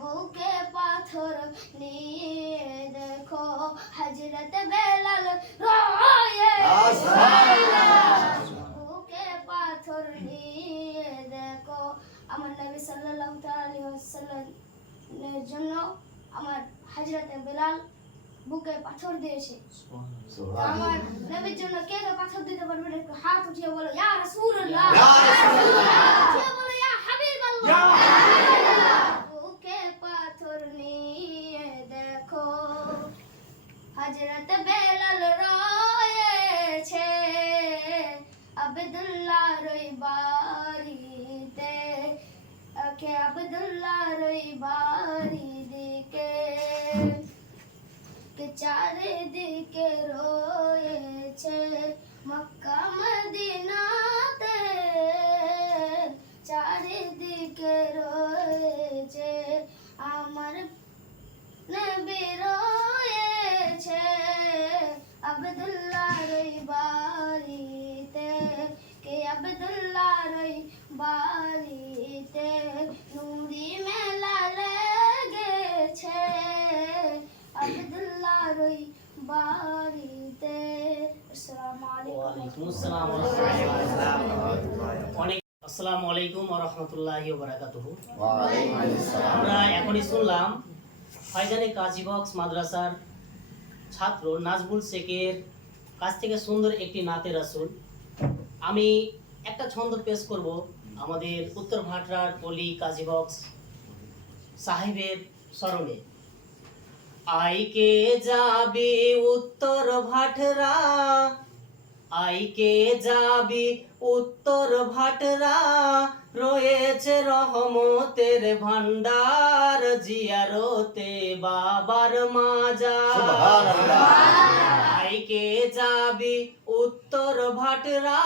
বুকে পাথর নিয়ে দেখো হযরত বেলাল রয়েছে বুকে পাথর নিয়ে দেখো আমার নবী সাল্লাল্লাহু আলাইহি ওয়াসাল্লামের জন্য আমার হযরত বেলাল বুকে পাথর দিয়েছে। আমার নবীর জন্য কে কে পাথর দিতে পারবে একটু হাত উঠিয়ে বলো ইয়া রাসূলুল্লাহ, ইয়া রাসূলুল্লাহ, উঠিয়ে বলো ইয়া হাবিবাল্লাহ, ইয়া হাবিবাল্লাহ। বুকে পাথর নিয়ে দেখো হযরত বেলাল রয়েছে আব্দুল্লাহর ওই বাড়িতে, কে আব্দুল্লাহর ওই বাড়ি দিকে চারিদিকে রয়েছে মক্কা মদিনাতে, চারিদিকে রয়েছে আমার নবী রয়েছে আব্দুল্লাহর ওই বাড়িতে, কে আব্দুল্লাহর ওই বাড়িতে নুরি মেলা লেগেছে আব্দুল্লাহর ওই বাড়িতে। আসসালামু আলাইকুম। ওয়া আলাইকুম আসসালাম ওয়া রাহমাতুল্লাহি আসসালামু আলাইকুম ওয়া রাহমাতুল্লাহি ওয়া বারাকাতুহু। ওয়া আলাইকুম আসসালাম। আমরা এখনই শুনলাম ফাইজানে কাজী বক্স মাদ্রাসার ছাত্র নাজমুল শেখের কাছ থেকে সুন্দর একটি নাতে রাসূল। আমি একটা ছন্দ পেশ করব আমাদের উত্তর ভাটরার পলি কাজী বক্স সাহেবের স্মরণে। আইকে যাবি উত্তর ভাটরা, আইকে যাবি উত্তর ভাটরা, রয়েছে রহমতের ভান্ডার, জিয়ারতে বাবার মাজার। আইকে যাবি উত্তর ভাটরা,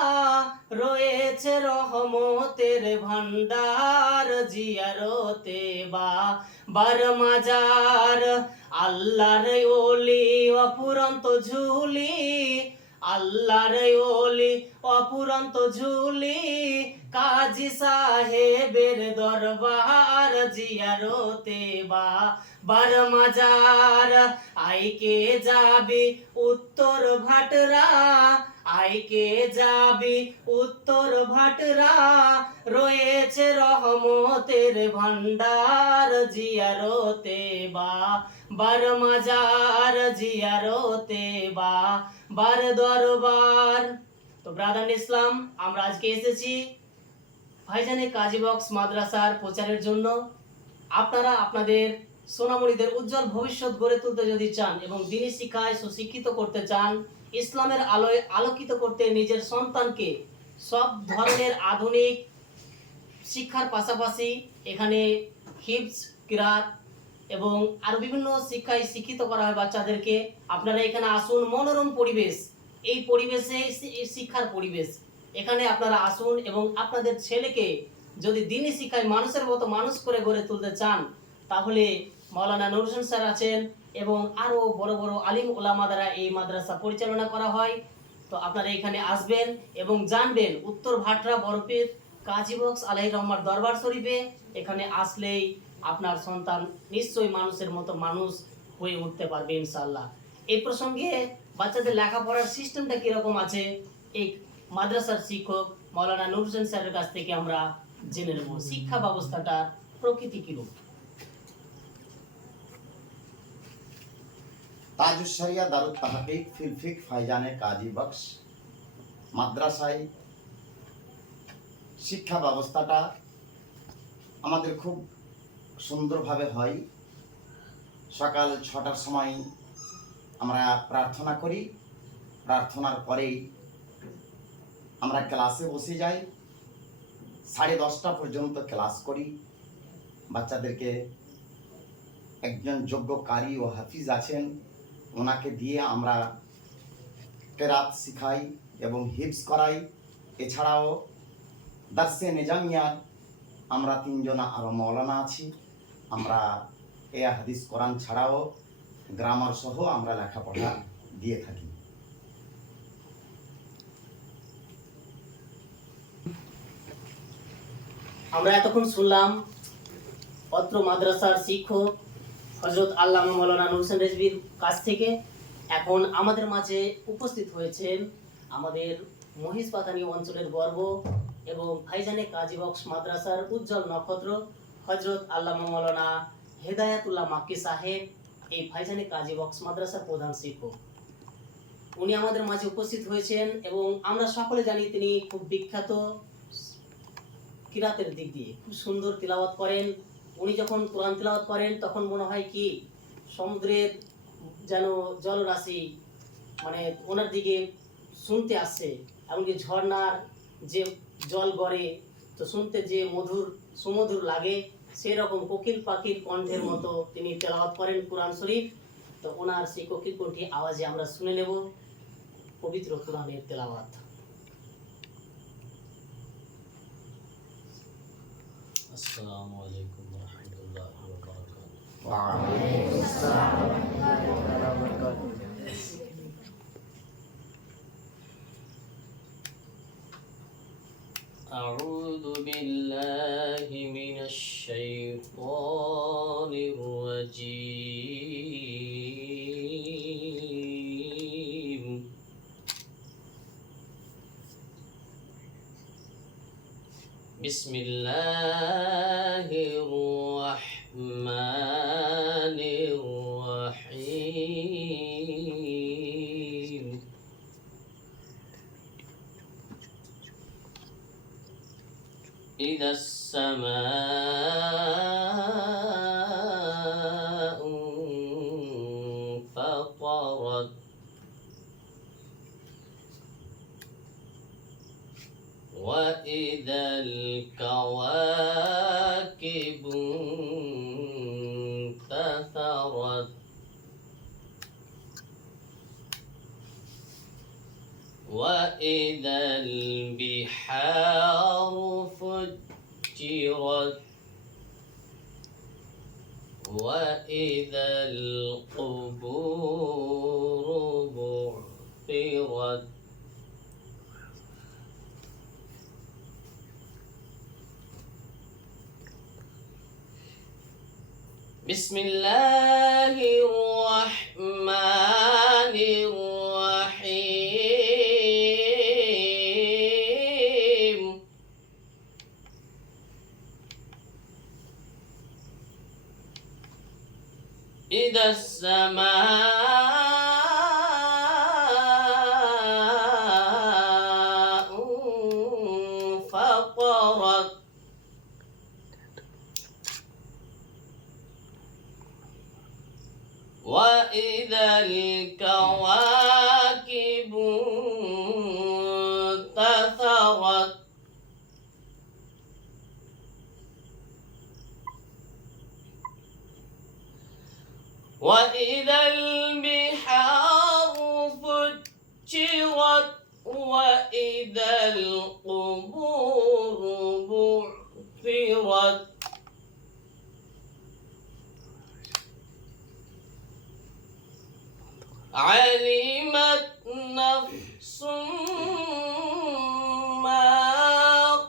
রয়েছে রহমতের ভান্ডার, জিয়ারতে বাবার মাজার। আল্লাহর ওলি অফুরন্ত ঝুলি, আল্লাহর ওলি অফুরন্ত ঝুলি, কাজী সাহেবের দরবার, জিয়ারতে বাবার মাজার। আইকে যাবি উত্তর ভাটরা, আইকে যাবি উত্তর ভাটরা, রয়েছে রহমতের ভান্ডার, জিয়ারতে বাবার মাজার, জিয়ারতে বাবার দরবার। তো ব্রাদার ইসলাম, আমরা আজকে এসেছি ভাইজানে কাজী বক্স মাদ্রাসার প্রচারের জন্য। আপনারা আপনাদের সোনামণিদের উজ্জ্বল ভবিষ্যৎ গড়ে তুলতে যদি চান এবং দ্বীনি শিক্ষায় সুশিক্ষিত করতে চান, ইসলামের আলোয় আলোকিত করতে নিজের সন্তানকে সব ধরনের আধুনিক শিক্ষার পাশাপাশি এখানে হিফজ, কিরাত এবং আরো বিভিন্ন শিক্ষায় শিক্ষিত করা হয় বাচ্চাদেরকে। আপনারা এখানে আসুন, মনোরম পরিবেশ, এই পরিবেশে শিক্ষার পরিবেশ, এখানে আপনারা আসুন এবং আপনাদের ছেলেকে যদি দ্বীনি শিক্ষায় মানুষের মতো মানুষ করে গড়ে তুলতে চান, তাহলে মাওলানা নুর হোসেন স্যার আছেন এবং আরো বড় বড় আলিম ওলামা দ্বারা এই মাদ্রাসা পরিচালনা করা হয়। তো আপনারা এখানে আসবেন এবং জানবেন উত্তর ভাটরা বরফের কাজী বক্স আলাইহির রহমার দরবার শরীফে এখানে আসলেই আপনার সন্তান নিশ্চয়ই মানুষের মতো মানুষ হয়ে উঠতে পারবে ইনশাআল্লাহ। এই প্রসঙ্গে বাচ্চাদের লেখাপড়ার সিস্টেমটা কিরকম আছে এই মাদ্রাসার শিক্ষক মাওলানা নুর হোসেন স্যারের কাছ থেকে আমরা জেনে নেব শিক্ষা ব্যবস্থাটার প্রকৃতি কিরকম। তাজুস শরিয়া দারুত তাহকিক ফিল ফিক ফাইজানে কাজী বক্স মাদ্রাসায় শিক্ষা ব্যবস্থাটা আমাদের খুব সুন্দরভাবে হয়। সকাল ৬টার সময় আমরা প্রার্থনা করি, প্রার্থনার পরেই আমরা ক্লাসে বসে যাই, 10:30 পর্যন্ত ক্লাস করি। বাচ্চাদেরকে একজন যোগ্য কারি ও হাফিজ আছেন, ওনাকে দিয়ে আমরা কেরাত শিখাই এবং হিফজ করাই। এছাড়াও দার্সে নিজামিয়া আমরা 3 জন আরও মৌলানা আছি। আমরা এ হাদিস কোরআন ছাড়াও গ্রামার সহ আমরা লেখাপড়া দিয়ে থাকি। আমরা এতক্ষণ শুনলাম অত্র মাদ্রাসার শিক্ষক হযরত আল্লামা মাওলানা নূর হোসেন রেজভির কাছ থেকে এখন আমাদের মাঝে উপস্থিত হয়েছেন আমাদের মহিষপাতানি অঞ্চলের গর্ব এবং ভাইজানে কাজী বক্স মাদ্রাসার উজ্জ্বল নক্ষত্র হযরত আল্লামা মাওলানা হেদায়াতুল্লাহ মাক্কি সাহেব, এই ভাইজানে কাজী বক্স মাদ্রাসার প্রধান শিক্ষক। উনি আমাদের মাঝে উপস্থিত হয়েছেন এবং আমরা সকলে জানি তিনি খুব বিখ্যাত কিরাতের দিক দিয়ে খুব সুন্দর তিলাওয়াত করেন। উনি যখন কোরআন তিলাওয়াত করেন তখন মনে হয় কি সমুদ্রের যেন জলরাশি মানে ওনার দিকে শুনতে আসছে, এমনকি ঝর্ণার যে জল গড়ে তো শুনতে যে মধুর সুমধুর লাগে, সেরকম কোকিল পাখির কণ্ঠের মতো তিনি তেলাওয়াত করেন কোরআন শরীফ। তো ওনার সেই কোকিল কণ্ঠী আওয়াজে আমরা শুনে নেব পবিত্র কোরআনের তেলাওয়াত। আসসালামু আলাইকুম ওয়া রাহমাতুল্লাহি ওয়া বারাকাতুহু। وعليكم السلام ورحمة الله وبركاته. أعوذ بالله من الشيطان الرجيم. بسم الله الرحمن الرحيم. إذا السماء انفطرت وإذا الكواكب انتثرت وإذا البحار فجرت وإذا القبور بعثرت بسم الله الرحمن الرحيم. إذا السماء انفطرت وإذا الكواكب انتثرت وإذا البحار فجرت وإذا القبور بعثرت علمت نفس ما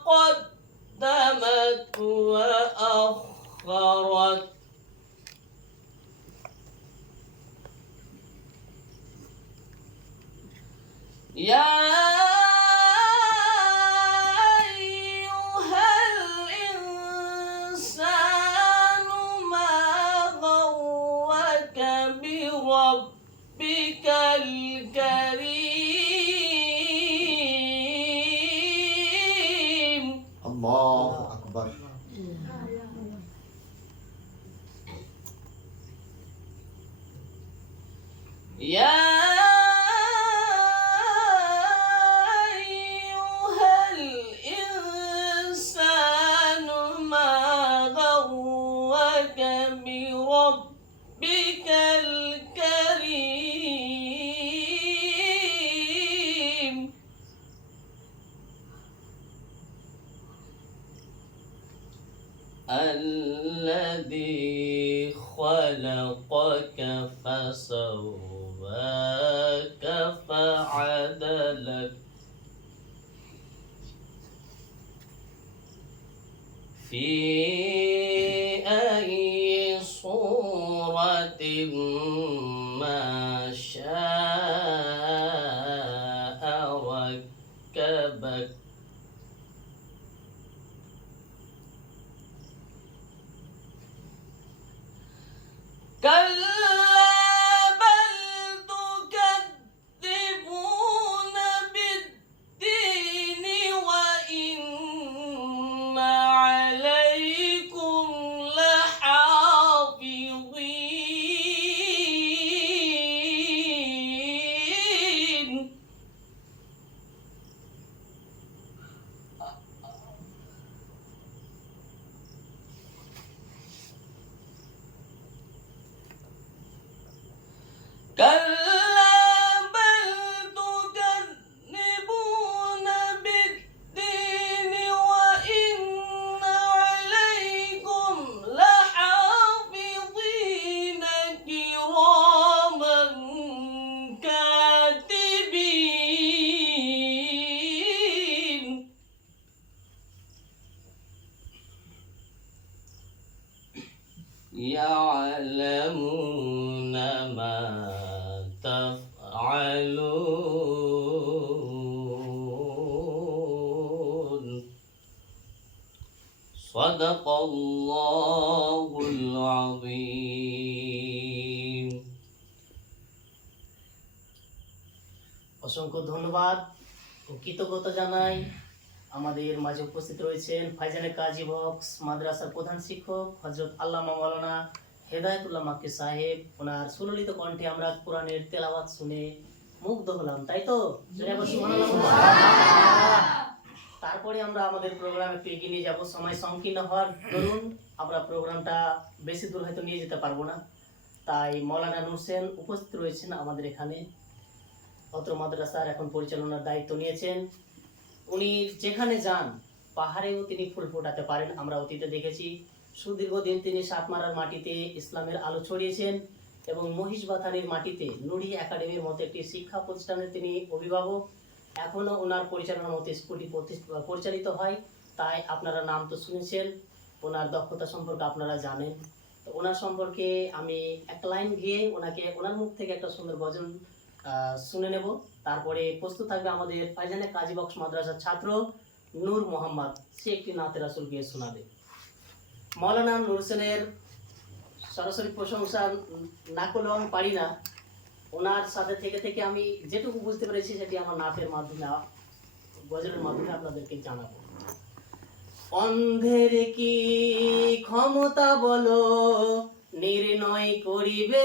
قدمت وأخرت يا أيها الإنسان ما غرك بربك الكريم. الله أكبر. يا أيها الإنسان ما غرك بربك الكريم. الذي خلقك فسواك فعدلك في أي ما شاء ركبك كلا بل تكذبون بالدين وإن عليكم لحافظين كلا بل تكذبون بالدين وإن عليكم لحافظين كراما كاتبين يعلمون ما تفعلون صدق الله العظيم অসংখ্য ধন্যবাদ ও কৃতজ্ঞতা জানাই। আমাদের মাঝে উপস্থিত রয়েছেন ফাইজানে কাজী বক্স মাদ্রাসার প্রধান শিক্ষক হযরত আল্লামা মাওলানা হেদায়েতুল্লাহ মাক্কি সাহেব। ওনার সুললিত কণ্ঠে আমরা কোরআনের তেলাওয়াত শুনে মুগ্ধ হলাম, তাই তো? জোরে বলো সুবহানাল্লাহ। তারপরে আমরা আমাদের প্রোগ্রাম একটু এগিয়ে নিয়ে যাব। সময় সংকীর্ণ হওয়ার দরুন আমরা প্রোগ্রামটা বেশি দূর হয়তো নিয়ে যেতে পারবো না, তাই মাওলানা নূর হোসেন উপস্থিত রয়েছেন আমাদের এখানে। অত্র মাদ্রাসার এখন পরিচালনার দায়িত্ব নিয়েছেন। উনি যেখানে যান পাহাড়েও তিনি ফুল ফোটাতে পারেন। আমরা অতীতে দেখেছি সুদীর্ঘদিন তিনি সাতমারার মাটিতে ইসলামের আলো ছড়িয়েছেন এবং মহিষবাথানির মাটিতে নুরি একাডেমির মতো একটি শিক্ষা প্রতিষ্ঠানের তিনি অভিভাবক। এখনও ওনার পরিচালনার মতো স্কুলটি পরিচালিত হয়, তাই আপনারা নাম তো শুনেছেন, ওনার দক্ষতা সম্পর্কে আপনারা জানেন। তো ওনার সম্পর্কে আমি এক লাইন গিয়ে ওনার মুখ থেকে একটা সুন্দর গজল শুনে নেব। তারপরে প্রস্তুত থাকবে আমাদের ফাইজানে কাজী বক্স মাদ্রাসার ছাত্র নূর মোহাম্মদ, সে একটি নাতে রাসূল গিয়ে শোনাবে। মাওলানা নূর হোসেনের সরাসরি প্রশংসা না করলেও আমি পারি না। ওনার সাথে থেকে থেকে আমি যেটুকু বুঝতে পেরেছি সেটি আমার নাতের মাধ্যমে, গজলের মাধ্যমে আপনাদেরকে জানাবো। অন্ধের কি ক্ষমতা বলো, নির্ণয় করিবে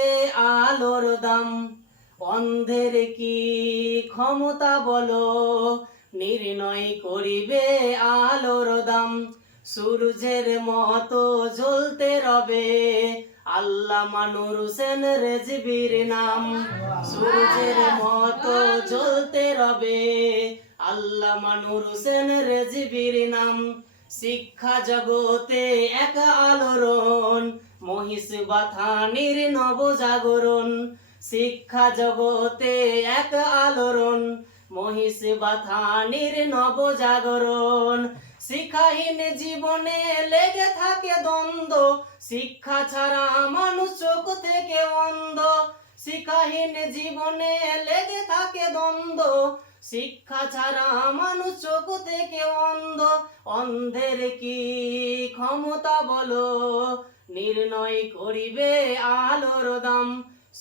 আলোর দাম। অন্ধের কি ক্ষমতা বলো, নির্ণয় করিবে আলোর দাম। সূর্যের মতো জ্বলতে রবে আল্লামা নূর হোসেন রেজভির নাম। সূর্যের মতো জ্বলতে রবে আল্লামা নূর হোসেন রেজভির নাম। শিক্ষা জগতে এক আলোড়ন, মহিষবাথানির নবজাগরণ। শিক্ষা জগতে এক আলোড়ন, মহিষবাথানির নবজাগরণ। শিক্ষাহীন জীবনে লেগে থাকে দ্বন্দ্ব, শিক্ষা ছাড়া মানুষ চোখ থেকে অন্ধ। শিক্ষাহীন জীবনে লেগে থাকে দ্বন্দ্ব, শিক্ষা ছাড়া মানুষ চোখ থেকে অন্ধ। অন্ধের কি ক্ষমতা বলো, নির্ণয় করিবে আলোর দাম।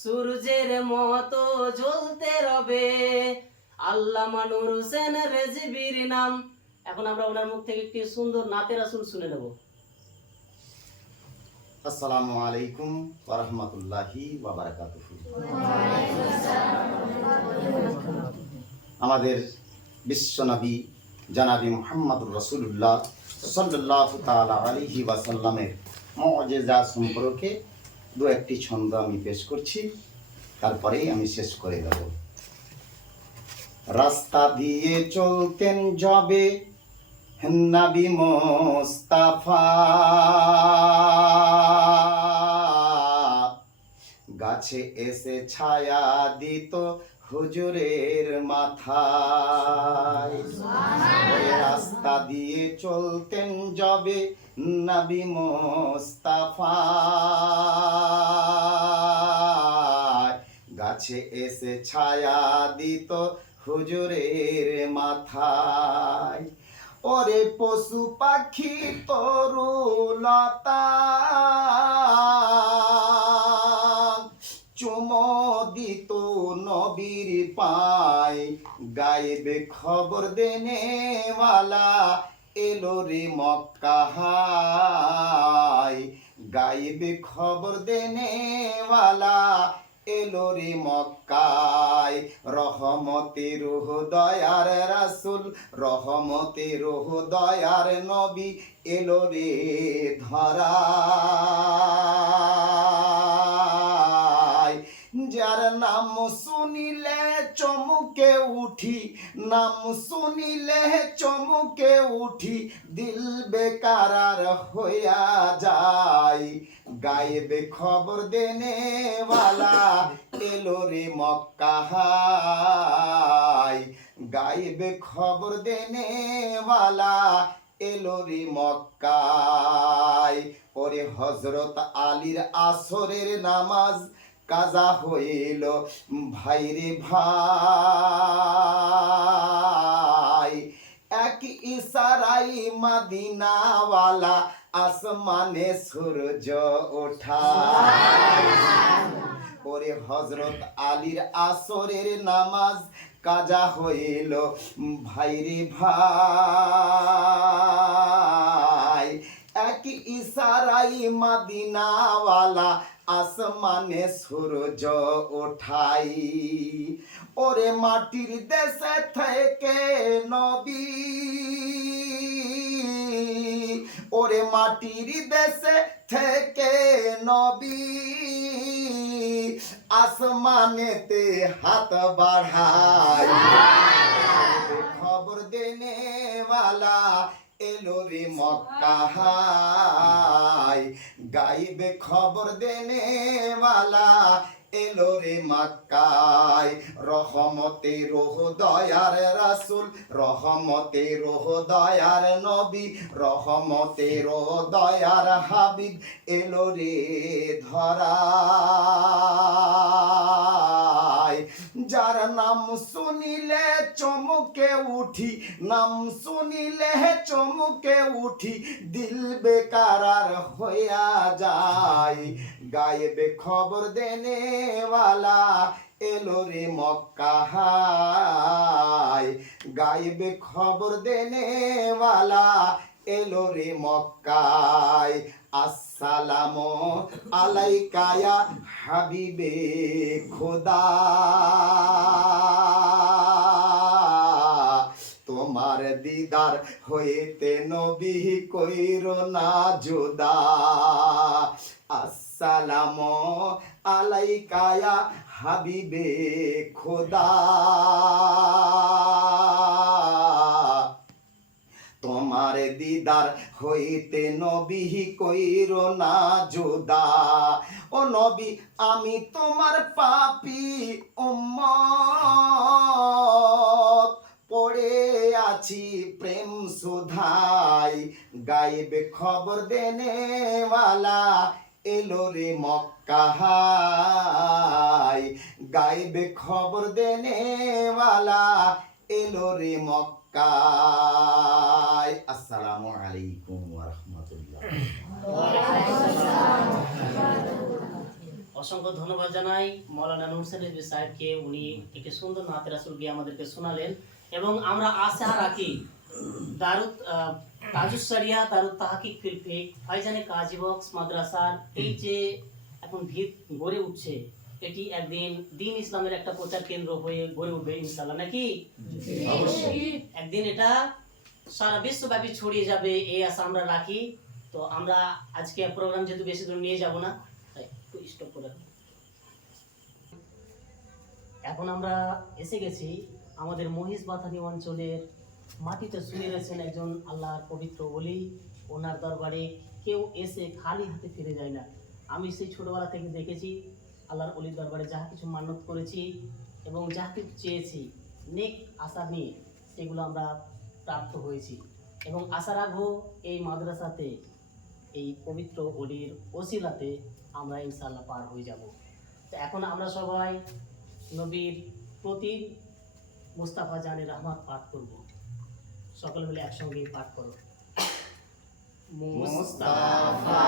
সূর্যের মতো জ্বলতে রবে আল্লামা নূর হোসেন রেজভির নাম। এখন আমরা ওনার মুখ থেকে একটি সুন্দর নাতে রাসূল শুনে নেব। আসসালামু আলাইকুম ওয়া রাহমাতুল্লাহি ওয়া বারাকাতুহু। আমাদের বিশ্বনবী জনাবি মুহাম্মদুর রাসূলুল্লাহ সাল্লাল্লাহু তাআলা আলাইহি ওয়াসাল্লামের মুজিজা সম্পর্কে দু একটি ছন্দ আমি পেশ করছি, তারপরেই আমি শেষ করে দেব। রাস্তা দিয়ে চলতেন যবে নবী মুস্তাফা, গাছে এসে ছায়া দিত হুজুরের মাথায়। ওই রাস্তা দিয়ে চলতেন যবে নবী মুস্তাফা, কাছে এসে ছায়া দিত হুজুরের মাথায়। ওরে পশু পাখি তরুলতা চুমো দিত নবীর পায়। গায়েবে খবর দেনেওয়ালা এলো রে মক্কায়। গায়েবে খবর দেনেওয়ালা এলো রে মক্কায়। রহমতে রুহ দয়ার রাসূল, রহমতে রুহ দয়ার নবী এলো রে ধরায়। যার নাম শুনিলে চমকে উঠি, নাম শুনিলে চমকে উঠি, দিল বেকারার হইয়া যায়। গায়েবে খবর দেনেওয়ালা এলো রে মক্কায়। গায়েবে খবর দেনেওয়ালা এলো রে মক্কায়। ওরে হযরত আলীর আসরের নামাজ কাজা হইল ভাইরে ভাই। এক ইশারাই মদিনাওয়ালা আসমানে সূর্য ওঠায়। ওরে হযরত আলীর আসরের নামাজ কাজা হইল ভাইরে ভাই। এক ইশারাই মদিনাওয়ালা আসমানে সূর্য ওঠাই। ওরে মাটির দেশে থেকে নবী, ওরে মাটির দেশে থেকে নবী আসমানেতে হাত বাড়ায়। খবর দেনেওয়ালা এলো রে মক্কায়। গাইবে খবর দেনেওয়ালা এলো রে মক্কায়। রহমতে রুহ দয়ার রাসূল, রহমতে রুহ দয়ার নবী, রহমতে রুহ দয়ার হাবিব এলো রে ধরায়। যার নাম শুনিলে চমকে উঠি, নাম শুনিলে চমকে উঠি, দিল বেকারার হইয়া যায়। গায়েবে খবর দেনেওয়ালা এলো রে মক্কায়। গায়েবে খবর দেনেওয়ালা এলো রে মক্কায়। আসসালামু আলাইকা ইয়া হাবিবে খোদা, তোমার দিদার হইতে নবী কইরো না জুদা। আসসালামু আলাইকা ইয়া হাবিবে খোদা, তোমার দিদার হইতে নবী কইরো না জুদা। ও নবী আমি তোমার পাপী উম্মত, পড়ে আছি প্রেম সুধায়। গায়েবে খবর দেনেওয়ালা এলো রে মক্কায়। গায়েবে খবর দেনেওয়ালা এলো রে মক্কায়। আসসালামু আলাইকুম ওয়া রাহমাতুল্লাহ। অসংখ্য ধন্যবাদ জানাই মাওলানা নুরুল রিজভী সাহেবকে। উনি একটি সুন্দর নাতে রাসূল গিয়ে আমাদেরকে শোনালেন এবং আমরা আশা রাখি তাজুস শরিয়া দারুত তাহকিক ফিল ফিক ফাইজানে কাজী বক্স মাদ্রাসার এই যে এখন ভিত গড়ে উঠছে, এটি একদিন দ্বীন ইসলামের একটা প্রচার কেন্দ্র হয়ে গড়ে উঠবে ইনশাআল্লাহ, নাকি? অবশ্যই একদিন এটা সারা বিশ্বব্যাপী ছড়িয়ে যাবে, এই আশা আমরা রাখি। তো আমরা আজকে প্রোগ্রাম যেহেতু বেশি দূর নিয়ে যাব না, তাই একটু স্টপ করে রাখবো। এখন আমরা এসে গেছি আমাদের মহিষবাথানি অঞ্চলের মাটিতে শুয়ে রয়েছেন একজন আল্লাহর পবিত্র ওলি। ওনার দরবারে কেউ এসে খালি হাতে ফিরে যায় না। আমি সেই ছোটবেলা থেকে দেখেছি আল্লাহর ওলির দরবারে যাহা কিছু মান্যত করেছি এবং যাহা কিছু চেয়েছি নেক আশা নিয়ে, সেগুলো আমরা প্রাপ্ত হয়েছি এবং আশা রাখবো এই মাদ্রাসাতে এই পবিত্র ওলির ওসিলাতে আমরা ইনশাআল্লাহ পার হয়ে যাব। তো এখন আমরা সবাই নবীর প্রতি মুস্তাফা জানের রহমত পাঠ করব। সকলে মিলে একসঙ্গে পাঠ করো। মুস্তাফা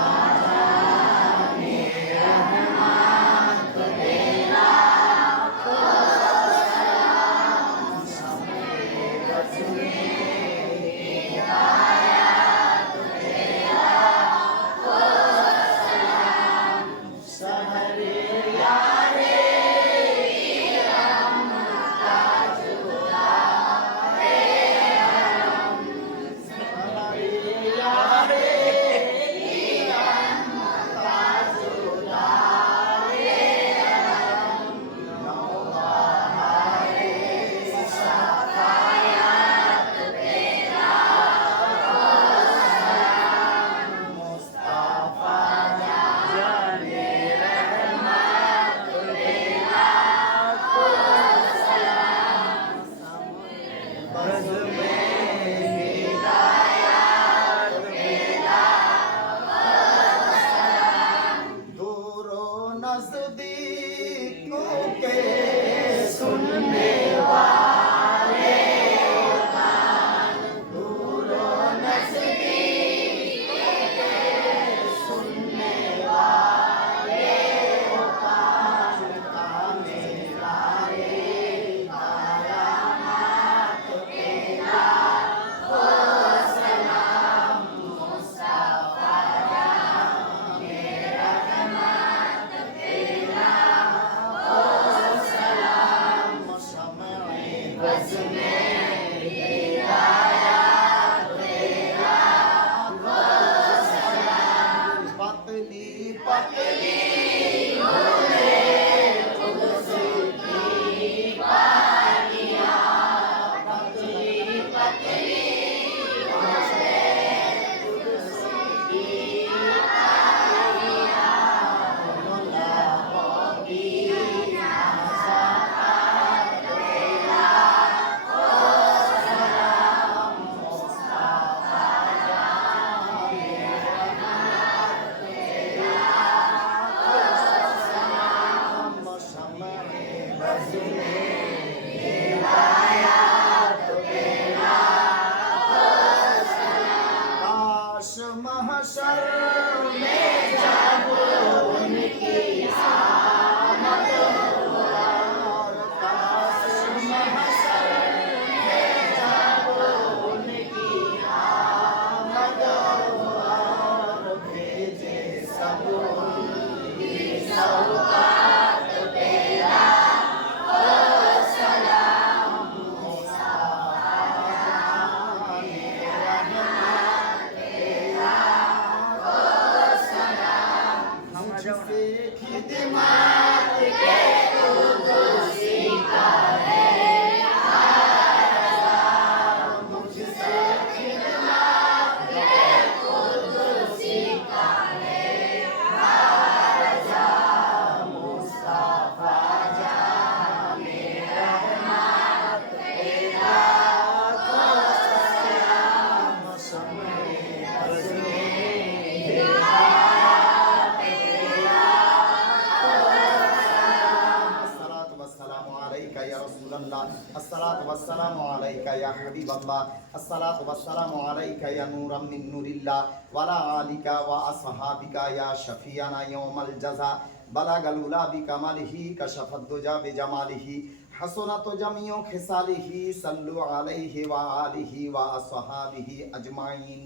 अस्सलातु वस्सलामु अलैका या हबीबल्लाह अस्सलातु वस्सलामु अलैका या नूरम मिन नूरिल्लाह वला आलिका व अस्हाबिका या शफियाना यौमल जज़ा बलागल उला बिकमालिही कशफद दुजा बिजमालिही हसनत जमीउ खिसालिही सल्लु अलैहि व आलिहि व अस्हाबिही अजमाइन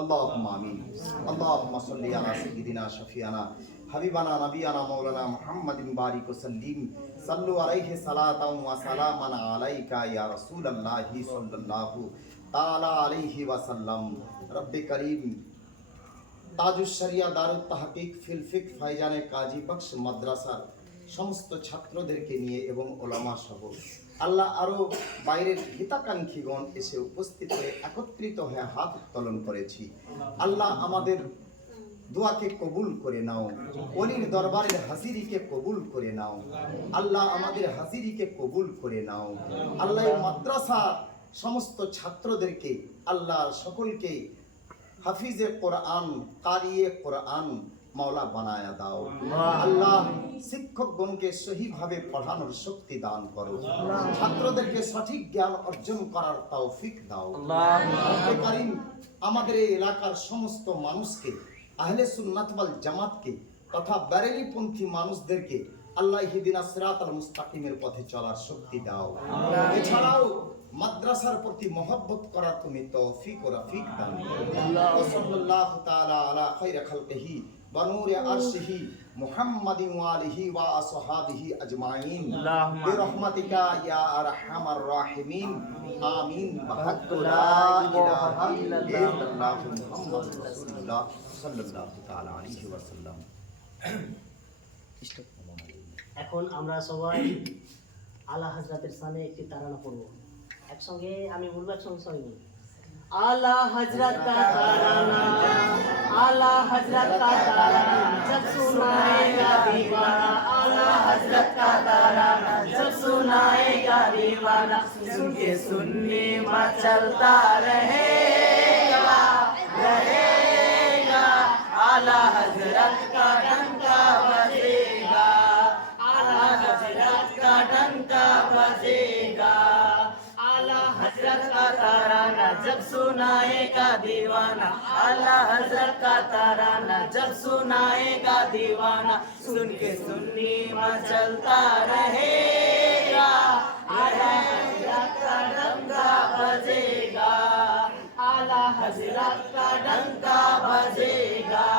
अल्लाहुम्मा आमीन अल्लाहुम्मा सल्लि अला सय्यिदिना शफियाना हबीबाना नबियाना मौलाना मुहम्मदिन बारिक वसल्लिम सल्लु अलैहि सलातन व सलामन अलैका या रसूलल्लाहि सल्लल्लाहु ताला अलैहि वसल्लम। रब्बे करीम ताजुश शरिया दारुत तहकीक फिल फिक ফাইজানে কাজী বক্স মাদ্রাসার সমস্ত ছাত্রদেরকে নিয়ে এবং ওলামা সহ আল্লাহ আরো বাইরের হিতাকাঙ্ক্ষীগণ এসে উপস্থিত হয়ে একত্রিত হয়ে হাত উত্তোলন করেছি। আল্লাহ আমাদের দোয়াকে কবুল করে নাও, ওলির দরবারের হাজিরিকে কবুল করে নাও। আল্লাহ আমাদের হাজিরিকে কবুল করে নাও। আল্লাহ মাদ্রাসা সমস্ত ছাত্রদেরকে আল্লাহ সকলকে হাফিজে কোরআন, কারিয়ে কোরআন, মাওলা বানায়া দাও। আল্লাহ শিক্ষকগণকে সহিভাবে পড়ানোর শক্তি দান করো, ছাত্রদেরকে সঠিক জ্ঞান অর্জন করার তৌফিক দাও। রব্বে কারীম, আমাদের এই এলাকার সমস্ত মানুষকে, আহলে সুন্নাত ওয়াল জামাতকে তথা বেরেলিপন্থী মানুষদেরকে আল্লাহ ইহদিনা সিরাতাল মুস্তাকিমের পথে চলার শক্তি দাও। এছাড়াও মাদ্রাসার প্রতি মহব্বত করার তুমি তৌফিক ও রফিক দান করো। ওয়া সাল্লাল্লাহু তাআলা আলা খায়রি খালকিহি ওয়া নূরি আরশিহি মুহাম্মাদিন ওয়া আলিহি ওয়া আসহাবিহি আজমাইন বিরহমাতিকা ইয়া আরহামার রাহিমিন। আমিন। বাহাক্কু লা ইলাহা ইল্লাল্লাহু মুহাম্মাদুর রাসূলুল্লাহ সাল্লাল্লাহু তাআলা আলাইহি ওয়াসাল্লাম। এখন আমরা সবাই আলা হযরতের শানে একটি তারানা পড়ব। একসঙ্গে আমি বলবো, একসঙ্গে সবাই বলবো। आला हजरत का तराना, आला हजरत का तराना जब सुनाएगा दीवाना, आला हजरत का तराना जब सुनाएगा दीवाना, सुन के सुन्नी मचलता रहेगा रहेगा, आला हजरत का डंका बजेगा, आला हजरत का डंका बजेगा, आला हजरत का तराना जब सुनाएगा दीवाना, आला हजरत का तराना जब सुनाएगा दीवाना, सुन के सुन्नी मचलता रहेगा, आला हजरत का डंका बजेगा, आला हजरत का डंका बजेगा।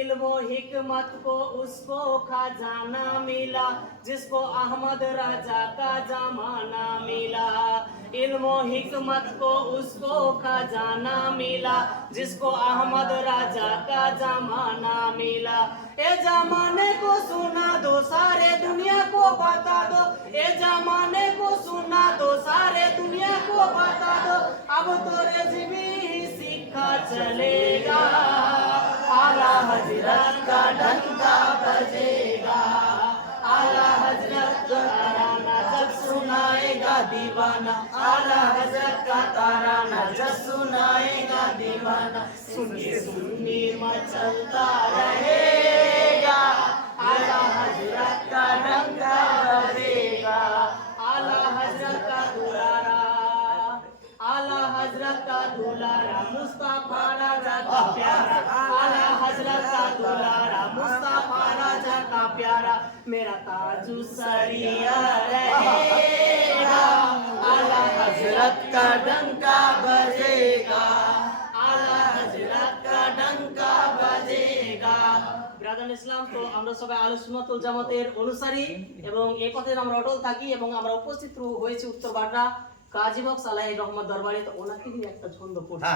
इल्म हिकमत को उसको खजाना मिला, जिसको अहमद राजा का जमाना मिला, इल्म हिकमत को उसको खजाना मिला, जिसको अहमद राजा का जमाना मिला। ए जमाने को सुना दो, सारे दुनिया को बता दो, ए जमाने को सुना दो, सारे दुनिया को बता दो, अब तो रेज़िबी ही सीखा चलेगा, आला हजरत का डंका बजेगा, आला हजरत का तराना जब सुनाएगा दीवाना, आला हजरत का तराना जब सुनाएगा दीवाना, सुन के सुन्नी मचलता रहेगा, आला हजरत का डंका बजेगा, आला हजरत का दुलारा, आला हजरत का दुलारा मुस्तफा राजा का प्यारा, आला हजरत का दुलारा मुस्तफा राजा का प्यारा, मेरा ताजु सरिया रहेगा, आला हजरत का डंका बजेगा, आला हजरत का डंका बजेगा। ব্রাদার ইসলাম, তো আমরা সবাই আহলে সুন্নাত ওয়াল জামাতের অনুসারী এবং এই পথে আমরা অটল থাকি এবং আমরা উপস্থিত হয়েছি উত্তর বাড্ডা কাজী বক্স আলাইহির রহমত দরবারে। তো ওনাকে নিয়ে একটা ছন্দ পড়ছি।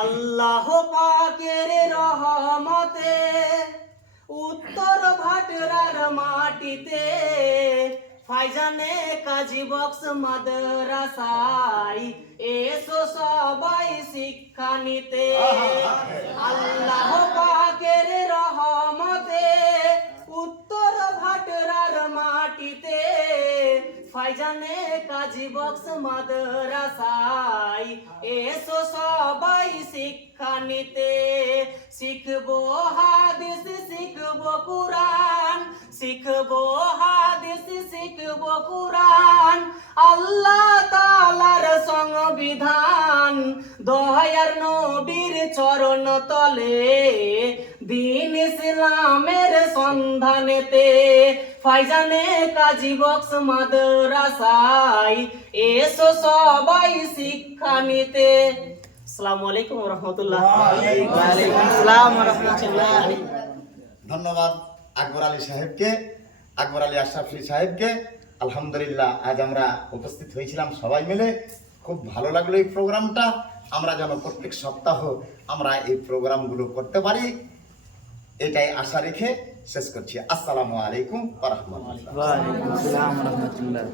আল্লাহ পাকের রহমতে উত্তর ভাটরার মাটিতে ফাইজানে কাজী বক্স মাদ্রাসায় এসো সবাই শিক্ষা নিতে। আল্লাহ পাকের রহমতে উত্তর ভাটরার মাটিতে ফাইজানে কাজী বক্স মাদ্রাসায় এসো সবাই শিক্ষা নিতে। শিখবো হাদিস, শিখবো কুরআন, শিখবো হাদিস, শিখবো কুরআন, আল্লাহ তাআলার সংবিধান, দয়ার নবীর চরণ তলে দ্বীন ইসলামের সন্ধানেতে ফাইজানে কাজী বক্স মাদ্রাসায় এসো সবাই শিক্ষা নিতে। আসসালামু আলাইকুম ওয়া রাহমাতুল্লাহ। ওয়া আলাইকুম আসসালাম ওয়া রাহমাতুল্লাহ। ধন্যবাদ আকবর আলী সাহেবকে, আকবর আলী আশরাফি সাহেবকে। আলহামদুলিল্লাহ, আজ আমরা উপস্থিত হয়েছিলাম সবাই মিলে, খুব ভালো লাগলো এই প্রোগ্রামটা। আমরা যেন প্রত্যেক সপ্তাহ আমরা এই প্রোগ্রামগুলো করতে পারি, এটাই আশা রেখে শেষ করছি। আসসালামু আলাইকুম ওয়া রাহমাতুল্লাহ। ওয়া আলাইকুম আসসালাম ওয়া রাহমাতুল্লাহ।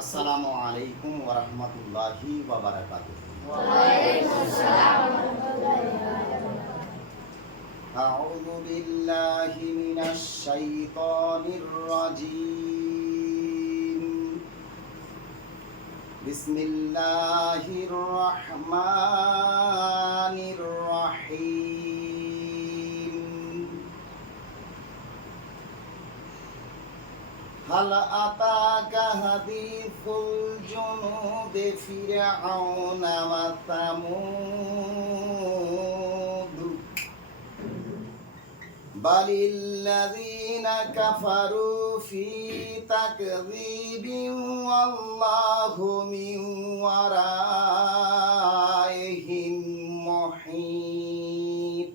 আসসালামু আলাইকুম ওয়া রাহমাতুল্লাহি ওয়া বারাকাতুহু। أعوذ بالله من الشيطان الرجيم. بسم الله الرحمن الرحيم. هل أتاك حديث الجنود فرعون وثمود بل الذين كفروا في تكذيب والله من ورائهم محيط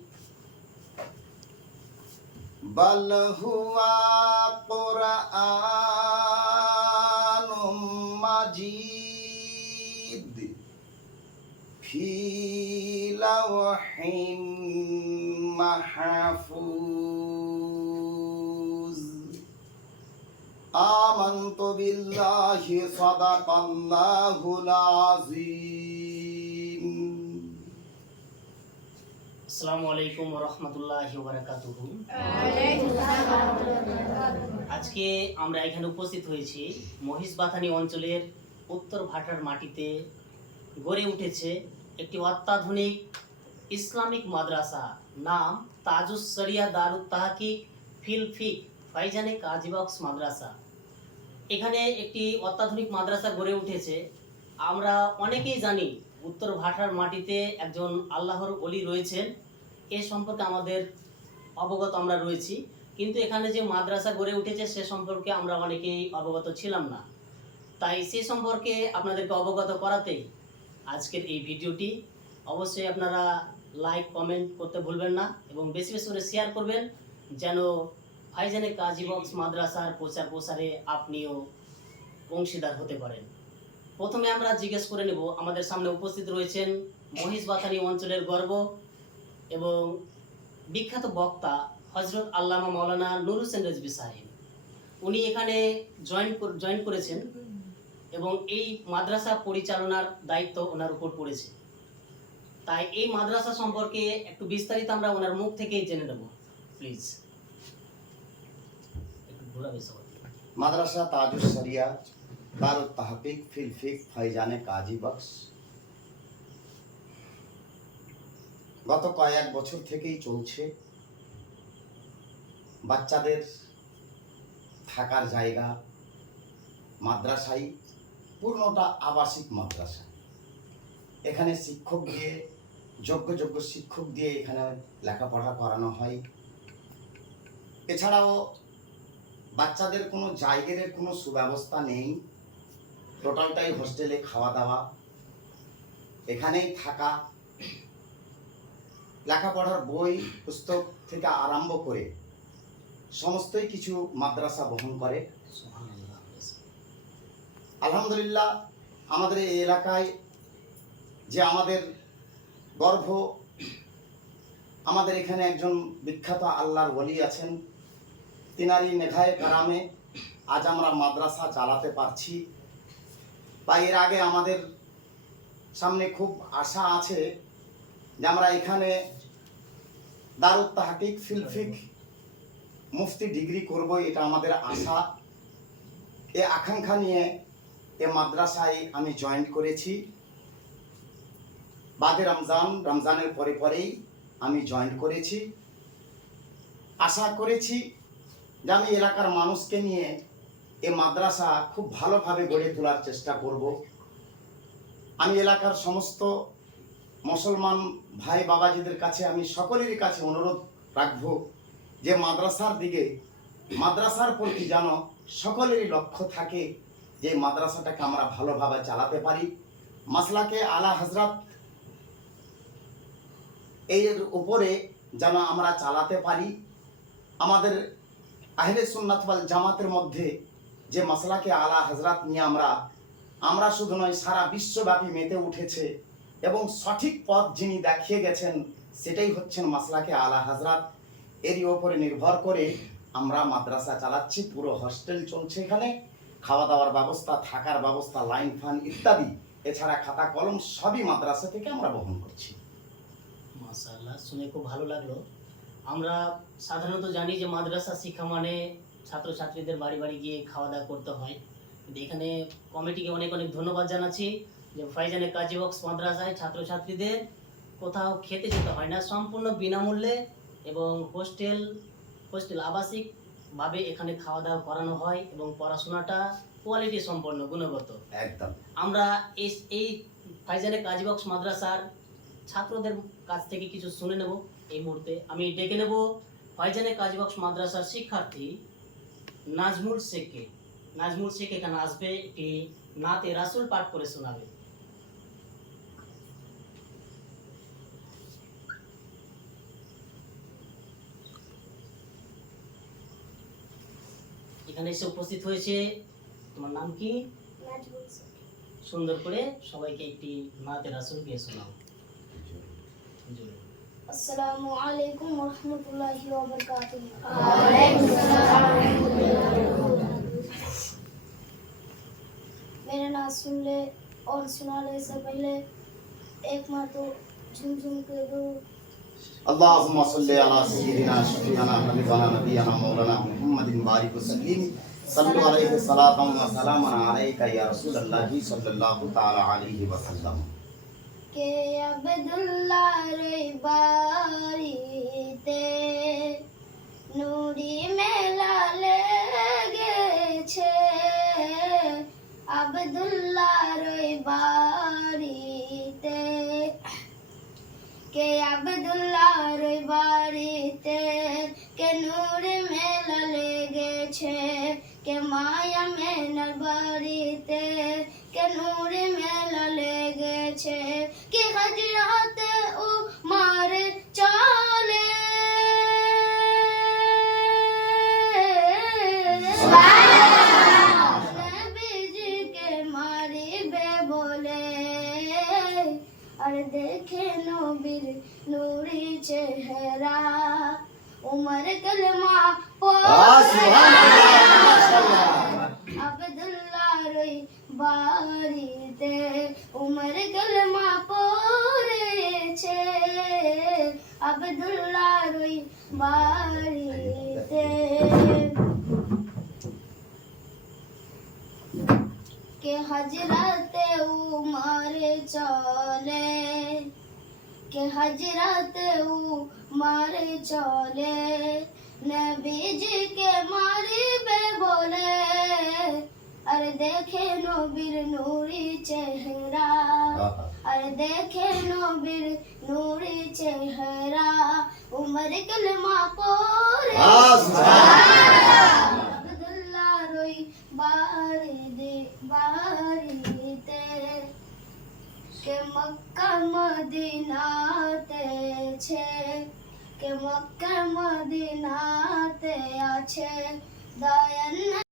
بل هو قرآن مجيد في لوح محفوظ آمنت بالله صدق الله العظيم আসসালামু আলাইকুম ওয়া রাহমাতুল্লাহি ওয়া বারাকাতুহু। আজকে আমরা এখানে উপস্থিত হয়েছি মহিষবাথানি অঞ্চলের উত্তর ভাটার মাটিতে গড়ে উঠেছে একটি অত্যাধুনিক ইসলামিক মাদ্রাসা, নাম তাজুস শরিয়া দারুত তাহকিক ফিল ফিক ফাইজানে কাজী বক্স মাদ্রাসা। এখানে একটি অত্যাধুনিক মাদ্রাসা গড়ে উঠেছে। আমরা অনেকেই জানি উত্তর ভাটার মাটিতে একজন আল্লাহর ওলি রয়েছেন, এ সম্পর্কে আমাদের অবগত আমরা রয়েছি, কিন্তু এখানে যে মাদ্রাসা গড়ে উঠেছে সে সম্পর্কে আমরা অনেকেই অবগত ছিলাম না। তাই সে সম্পর্কে আপনাদেরকে অবগত করাতেই আজকের এই ভিডিওটি। অবশ্যই আপনারা লাইক কমেন্ট করতে ভুলবেন না এবং বেশি বেশি করে শেয়ার করবেন, যেন ফাইজানে কাজী বক্স মাদ্রাসার প্রচার প্রসারে আপনিও অংশীদার হতে পারেন। প্রথমে আমরা জিজ্ঞেস করে নেব, আমাদের সামনে উপস্থিত রয়েছেন মহিষবাথানি অঞ্চলের গর্ব এবং বিখ্যাত বক্তা হজরত আল্লামা মাওলানা নুর হোসেন রেজভী সাহেব। উনি এখানে জয়েন করেছেন এবং এই মাদ্রাসা পরিচালনার দায়িত্ব ওনার উপর পড়েছে। তাই এই মাদ্রাসা সম্পর্কে একটু বিস্তারিত আমরা ওনার মুখ থেকেই জেনে নেব। প্লিজ একটু ঘোরাবে সবাই। মাদ্রাসা তাজুস শরিয়া দারুত তাহকিক ফিল ফিক ফাইজানে কাজী বক্স গত কয়েক বছর থেকেই চলছে। বাচ্চাদের থাকার জায়গা মাদ্রাসায়, পূর্ণটা আবাসিক মাদ্রাসা। এখানে শিক্ষক দিয়ে, যোগ্য শিক্ষক দিয়ে এখানে লেখাপড়া করানো হয়। এছাড়াও বাচ্চাদের কোনো জায়গার কোনো সুব্যবস্থা নেই, টোটালটাই হোস্টেলে খাওয়া দাওয়া, এখানেই থাকা, লেখাপড়ার বই পুস্তক থেকে আরম্ভ করে সমস্তই কিছু মাদ্রাসা বহন করে। আলহামদুলিল্লাহ, আমাদের এই এলাকায় যে আমাদের গর্ব, আমাদের এখানে একজন বিখ্যাত আল্লাহর ওলি আছেন, তিনারি নেঘায়ে কারামে আজ আমরা মাদ্রাসা চালাতে পারছি। বা এর আগে আমাদের সামনে খুব আশা আছে যে আমরা এখানে দারুত তাহকিক ফিল ফিক মুফতি ডিগ্রি করব, এটা আমাদের আশা। এ আকাঙ্ক্ষা নিয়ে এ মাদ্রাসায় আমি জয়েন করেছি। বাদে রমজানের পরেই আমি জয়েন করেছি। আশা করেছি যে আমি এলাকার মানুষকে নিয়ে এ মাদ্রাসা খুব ভালোভাবে গড়ে তোলার চেষ্টা করব। আমি এলাকার সমস্ত মুসলমান ভাই বাবাজিদের কাছে, আমি সকলেরই কাছে অনুরোধ রাখব যে মাদ্রাসার দিকে, মাদ্রাসার প্রতি যেন সকলেরই লক্ষ্য থাকে যে মাদ্রাসাটাকে আমরা ভালোভাবে চালাতে পারি। মাসলাকে আলা হযরত এর উপরে যেন আমরা চালাতে পারি। আমাদের আহলে সুন্নাত ওয়াল জামাতের মধ্যে যে মাসলাকে আলা হযরত নিয়ে আমরা শুধু নয়, সারা বিশ্বব্যাপী মেতে উঠেছে এবং সঠিক পথ যিনি দেখিয়ে গেছেন সেটাই হচ্ছেন মাসলাকে আলা হযরত। এরই ওপরে নির্ভর করে আমরা মাদ্রাসা চালাচ্ছি। পুরো হোস্টেল চলছে, এখানে খাওয়া দাওয়ার ব্যবস্থা, থাকার ব্যবস্থা, লাইন ফান ইত্যাদি, এছাড়া খাতা কলম সবই মাদ্রাসা থেকে আমরা বহন করছি। মাশাআল্লাহ, শুনে খুব ভালো লাগলো। আমরা সাধারণত জানি যে মাদ্রাসা শিক্ষা মানে ছাত্রছাত্রীদের বাড়ি বাড়ি গিয়ে খাওয়া দাওয়া করতে হয়, কিন্তু এখানে কমিটিকে অনেক অনেক ধন্যবাদ জানাচ্ছি যে ফাইজানে কাজী বক্স মাদ্রাসায় ছাত্রছাত্রীদের কোথাও খেতে যেতে হয় না, সম্পূর্ণ বিনামূল্যে এবং হোস্টেল আবাসিক ভাবে এখানে খাওয়া দাওয়া করানো হয় এবং পড়াশোনাটা কোয়ালিটি সম্পন্ন, গুণগত। একদম। আমরা এই ফাইজানে কাজী বক্স মাদ্রাসার ছাত্রদের কাছ থেকে কিছু শুনে নেব। এই মুহূর্তে আমি ডেকে নেব ফাইজানে কাজী বক্স মাদ্রাসার শিক্ষার্থী নাজমুল শেখকে। নাজমুল শেখ এখানে আসবে, একটি নাতে রাসূল পাঠ করে শোনাবে। এখানে এসে উপস্থিত হয়েছে। তোমার নাম কি? নাজমুল শেখ। সুন্দর করে সবাইকে একটি নাতে রাসূল গিয়ে শোনাও। জোরে। अस्सलामु अलैकुम वरहमतुल्लाहि वबरकातुहू। मेरा नाम सुन ले और सुनाने से पहले एक बार तो झुमझुम के दो। अल्लाहुम्मा सल्ली अला सय्यिदिना शफीअना हबीबना नबियना मौलाना मुहम्मदिन बारिक वसल्लिम सल्लु अलैहि सलातम व सलामन अलैका या रसूलल्लाह सल्लल्लाहु तआला अलैहि वसल्लम। के अब्दुल्ला रे बारीते नुरी मेला लेगे छे। अब्दुल्ला रे बारीते के अब्दुल्ला रे बारीते के नूर मेला लेगे छे। के माया मेनर बारीते के नूर मेला लेगे छे। के हजराते उ मारे चले नबीजी के मारी बे बोले और देखे नबीर नूरी चेहरा उमर कलमा अब्दुल्ला रोई बारीते उमर कलमा पड़े छे। अब्दुल्ला रोई बारीते के हजरते उमर चले के हजरते उमर चले नबीजी के मारी बे बोले अरे देखे नबीर नूरी चेहरा। अरे देखे नबीर नूरी चेहरा उमर कलमा पड़े अब्दुल्ला रोई बारीते के मक्का मदीनाते छे। के मक्का मदीनाते आछे दयान